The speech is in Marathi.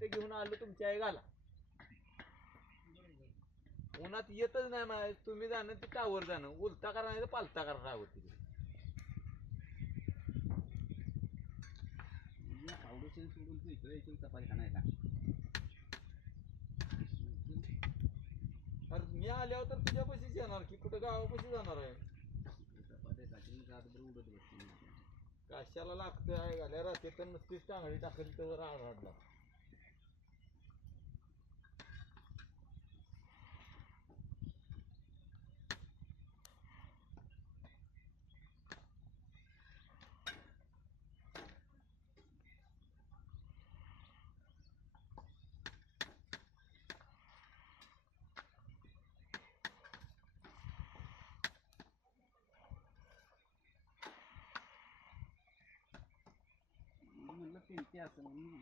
साहित्य घेऊन आलो तुमच्या आई घाला. उन्हात येतच नाही मला. तुम्ही जाणं ते टावर जाणं, उलटा करा नाही तर पालता करा राहत तिकडे. आवडीशील सोडून तू इकडे येशील चपाती खाण्याचा. अरे मी आल्यावर तर तुझ्यापाशीच येणार की, कुठं गावापाशी जाणार आहे. चपात्यासाठी रातभर उडत बसते. कशाला लागतं आहे घाल्या राहते तर नुसतीच टांगडी टाकली तर आढळला. म्हणलं ते असं म्हणून